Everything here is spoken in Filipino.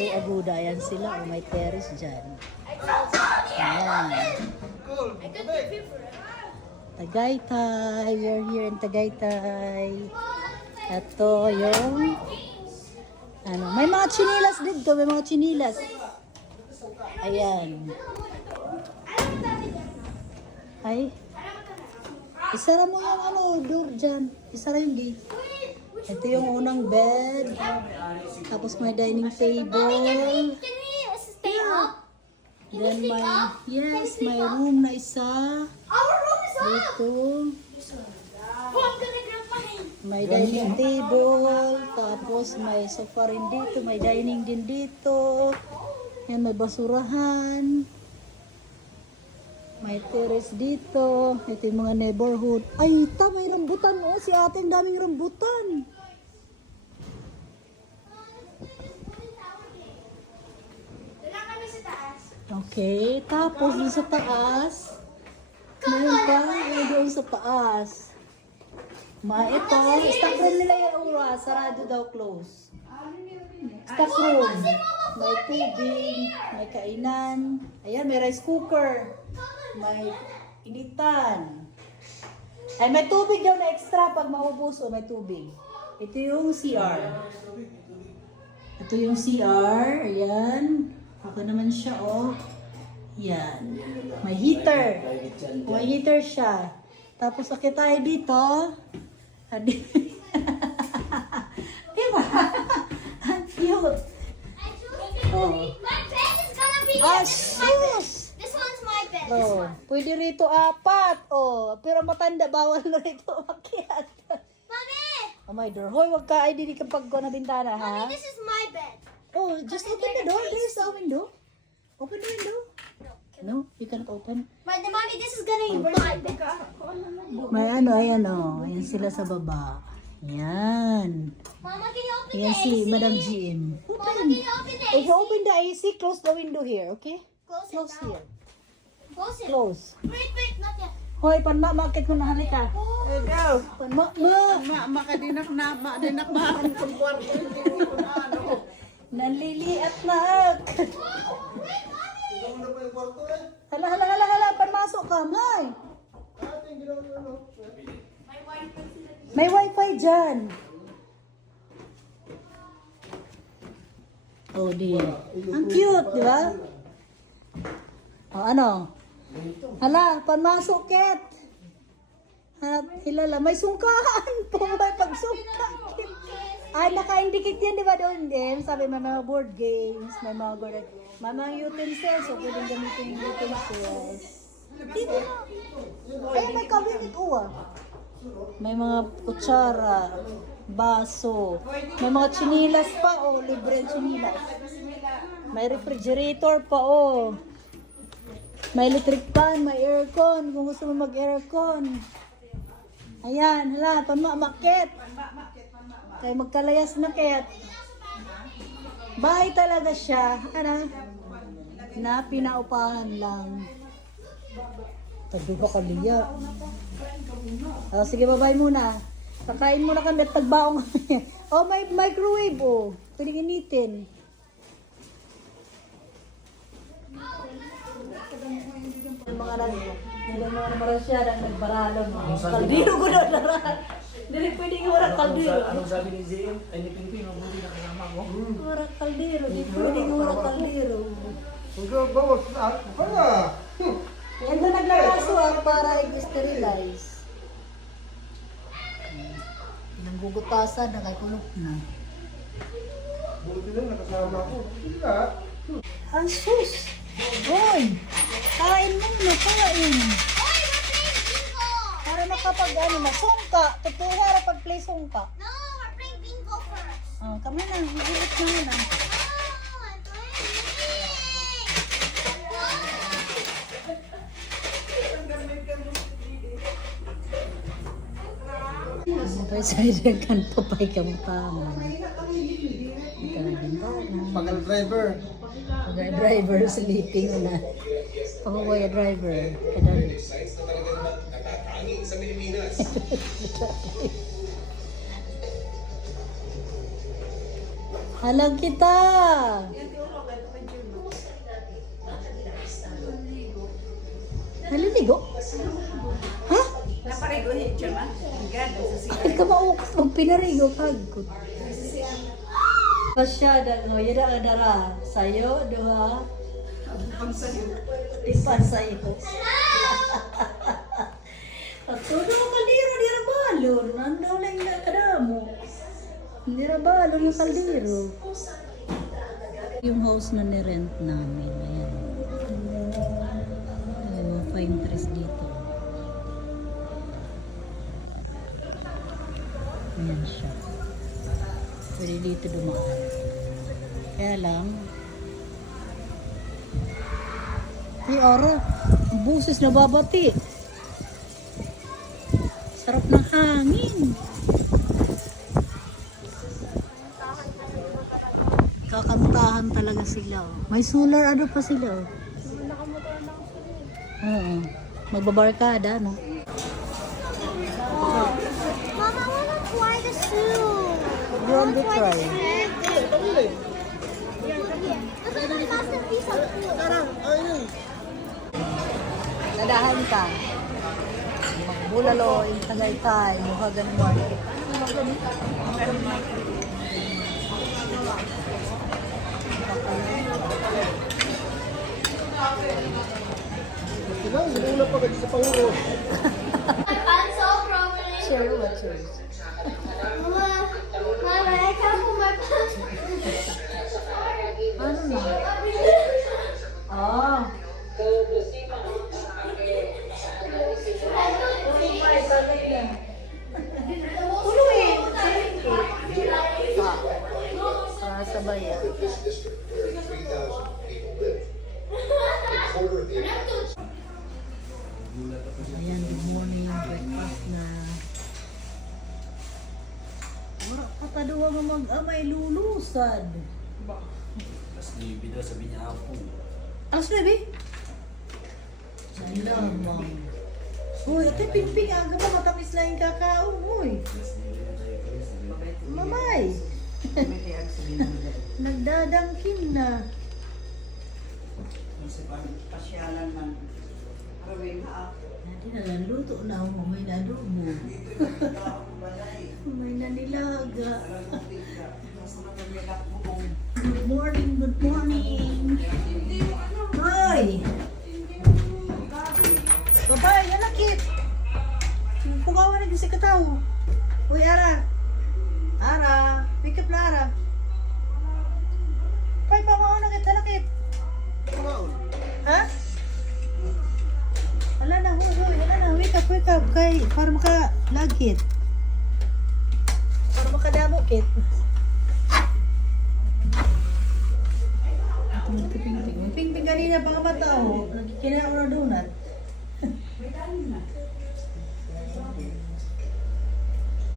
True Aguda. Ayan sila. Oh, may terrace dyan. Ayan. Tagaytay. We are here in Tagaytay. Ito yung ano, may mga chinilas dito. May mga chinilas. Ayan. Ay. Isara mo yung ano, door dyan. Isara yung gate. Ito yung unang bed. Tapos may dining table. Can we stay up? Then may, yes, may room na isa. Our room is up! Dito. Oh, I'm gonna grab mine. May dining table. Tapos may sofa rin dito. May dining din dito. Yan, may basurahan. May terrace dito. Ito yung mga neighborhood. Ay, may rambutan. Oh, si ate, ang daming rambutan. Doon kami sa taas. Okay, tapos dun sa taas, meron pa doon sa taas. Ito, stock room nila yung ura, sarado daw close. Stock room, may tubig, may kainan, ayan, may rice cooker, may initan. Ay, may tubig daw na extra pag maubos o may tubig. Ito yung CR. Ito yung CR, ayan. Okay naman siya, oh. Yan. May heater. May heater siya. Tapos, akit tayo dito. Diba? Ang cute. Oh. My bed is gonna be Ah, this is my bed. sus! This one's my bed. Oh. Pwede rito 4. Oh. Pero matanda, bawal na rito makiat. Mommy! Oh, my door. Hoy, wag ka ay dili kapag ko na bintana, ha? Mommy, this is my bed. Oh, just open the door. There's a window. Open the window. No, you cannot open. Mommy, this is gonna be my bed. May ano, ayan o. Ayan sila sa baba. Yan. Mama, can you open Ayan the si AC? Madam GM. Mama, can you open the If AC? you open the AC, close the window here, okay? Close it Close now. here. Close it. Close. Wait, not yet. Hoy, panma, makit mo na halika. Ikaw, Panma, makadinak na, madinak maharong kung kwarto. Ano? Naliliat na. Hala, panmasok ka, May. May wifi dyan. Oh, di. Ang cute, di ba? Oh, ano? Hala, panmasok, Ket. Hilala, may sungkaan po. May pagsungkaan. Ay, naka-indicate yan, di ba doon din? Sabi, may mga board games, may mga utensils, so pwedeng gamitin yung utensils. Dito na. Ay, may cabinet, may mga kutsara, baso, may mga chinilas pa, libre ang chinilas. May refrigerator pa, may electric fan, may aircon, kung gusto mo mag-aircon. Ayan, hala, makit. Kaya magkalayas na ket. Bahay talaga siya. Ano? Na pinaupahan lang. Tagdo ka kaliya. Oh, sige, babay muna. Kakain muna kami at tagbaong kami. Oh, may microwave, pwedeng initin. Mga nagbarasya, nagbaralon. Kaldero ko na naran. Dili pwedeng wala kaldero. Anong sabi ni Zim? Ay, ni Pimpin, mabuti na kasama ko. Wala kaldero, di pwedeng wala kaldero. Huwag bawas na, wala. Ito naglalaso para i-sterilize. Nanggugutasan na kay kulok na. Buti na, nakasama ko. Wala. Ang sus! Hoy! Kain mo na, kain! Oy, we're playing bingo! Para makapag na, sungka. Totoo para pag-play sungka. No, we're playing bingo first. Kami na, higilit na na. No, I'm Sampai saya kan papay kamu tama. Pagal driver. Pagay driver sleeping na. Pagaway driver kadali. Sa Pilipinas. Halag kita. Naliligo? Ha? Naparigohin siya ba? Agad, Ay ka maukas mong pinarigo kagkot. Pasyada mo, yun ang adara. Sayo, duha. Di pa sa ito. At tuno ang kaldero, di rabalo. Nandaw na yung nakadamo. Di rabalo yung kaldero. Yung house na nirent namin. Ayan. Ayan, mga pine trees dito. Ayan siya. Pwede dito dumaan. Kaya lang, ay ora, ang buses na babati. Sarap ng hangin. Kakantahan talaga sila. Oh. May solar ano pa sila. Oh. Oo. Magbabarkada, no? Mama, I wanna try the soup. You want to try? This is my masterpiece of food. Nadahan ka. Magbulalo, yung tagaytay, mukha ganun mo. I'm so properly. Share what's yours. Mama, I can't put my pants. Ano na? Ah. Para sa bayan. This district, where 3,000 people live. A quarter of the Ayan, good morning. Breakfast na. Wala pa taduwa nga mag-amay lulusad. Tapos nibida sabi niya ako. Alas na, be? Lamang. Uy, ate pingping, aga pa matamis na yung kakao. Uy, mamay. Nagdadangkin na. Pasyalan man. Harawin ha. Hindi na naluto na ako. May nadubo. May nanilaga. Good morning, good morning. Hoy! Babae, nalakit. Pugawa na si kataw. Uy, Ara. Ara, pick up na Ara. Pay, pamaw na kita, nakit. Ha? Wala na, huy. Wala na, wake up. Kay, para makalagkit. Para makadamo kit. Ping-ping kanina pa nga mata, oh. Nagkikina ako na donut.